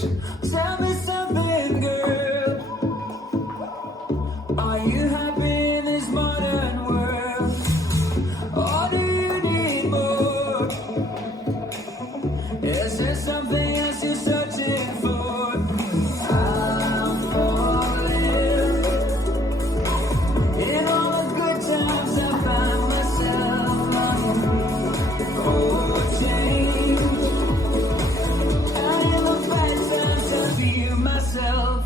Tell me something, girl. Are you happy in this modern world? Or do you need more? Is there something else you're searching for? I'm falling. In all the good times I find myself longing for change. And in the bad times I feel myself.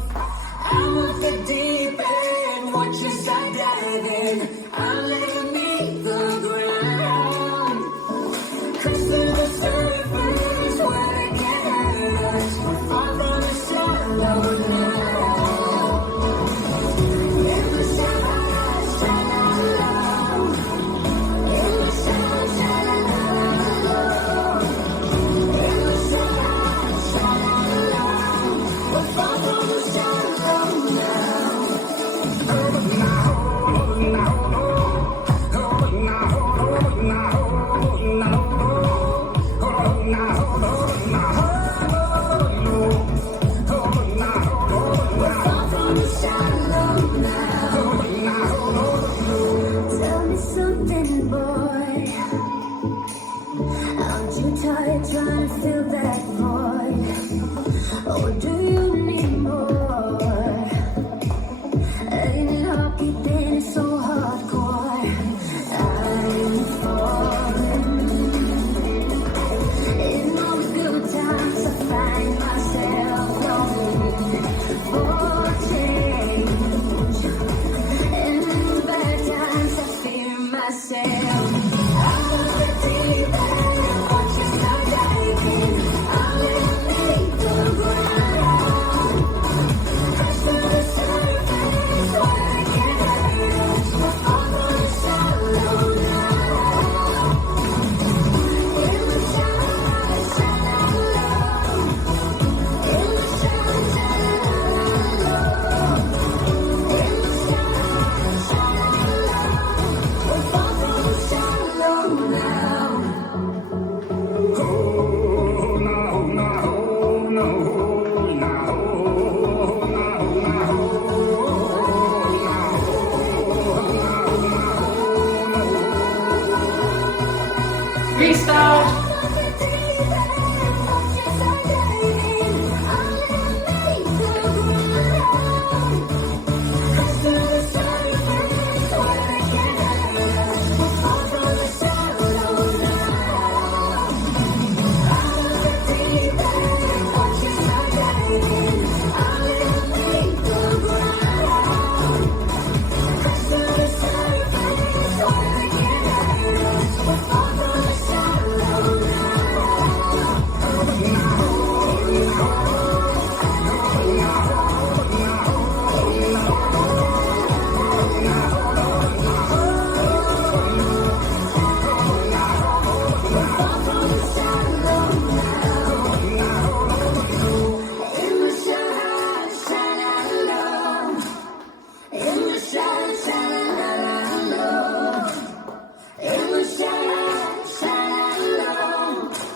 I'm up the deep end, watch as I dive in. I'm letting me the ground. Cruise to the surface where it can hurt us. We're far from the shallow now. In the shallow, shallow. In the shallow, shallow. In the shallow, shallow. We're far from the shallow now. We're far from the shallow now. Tell me something, boy. Aren't you tired trying to fill that void? Or do you need more? Ain't it hard keeping it so hardcore? I'm falling. In all the good times I find myself longing for change. And in the bad times I fear myself. I'm on the deep end, watch as I dive in. I'm leaving the ground. Crash to the surface where it can hurt us. We're far from the shallow now. In the shallow, shallow. In the shallow, shallow. In the shallow, shallow. We're far from the shallow now. Restart.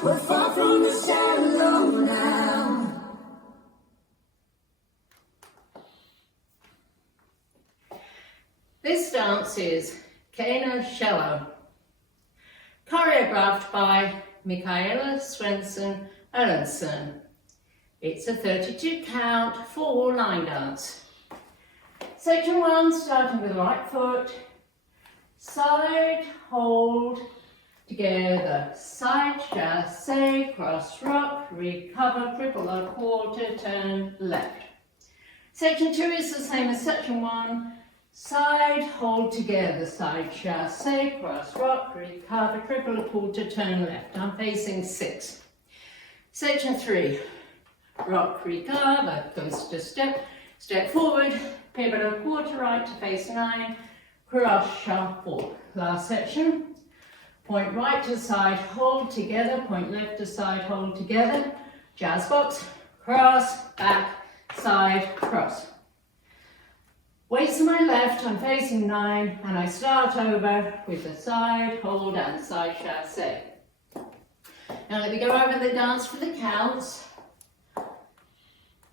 We're far from the shallow now. This dance is KEiiNO Shallow, choreographed by Michaela Svensson Erlandson. It's a 32 count 4 line dance. Section 1, starting with the right foot, side, hold, together, side, chassé, cross, rock, recover, triple or quarter, turn, left. Section 2 is the same as section 1, side, hold together, side, chassé, cross, rock, recover, triple or quarter, turn, left. I'm facing 6. Section 3, rock, recover, coaster step, step forward, pivot or quarter right to face 9, cross, shuffle. Last section. Point right to side, hold together. Point left to side, hold together. Jazz box, cross, back, side, cross. Weights to my left, I'm facing 9, and I start over with the side, hold, and side chassé. Now let me go over the dance for the counts.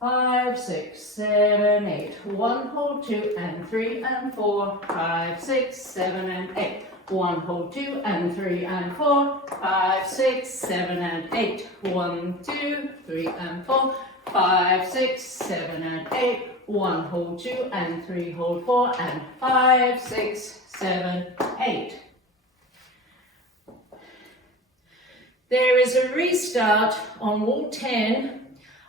5, 6, 7, 8. 1, hold 2 and 3 and 4. 5, 6, 7 and 8. 1, hold 2 and 3 and 4. 5, 6, 7 and 8. 1, 2, 3 and 4. 5, 6, 7 and 8. 1, hold 2 and 3, hold 4 and 5, 6, 7, 8. There is a restart on wall 10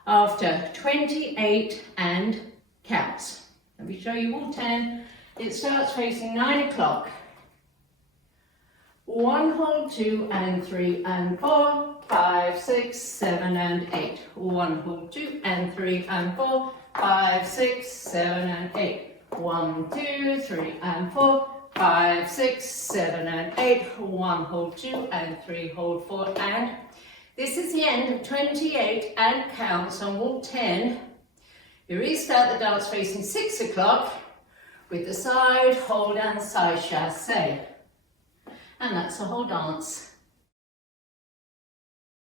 after 28 and counts. Let me show you wall 10. It starts facing 9 o'clock. 1, hold 2 and 3 and 4. 5, 6, 7 and 8. 1, hold 2 and 3 and 4. 5, 6, 7 and 8. 1, 2, 3 and 4. 5, 6, 7 and 8. 1, hold 2 and 3, hold 4 and this is the end of 28 and counts on wall 10. You restart the dance facing 6 o'clock with the side, hold and side chassé. And that's the whole dance.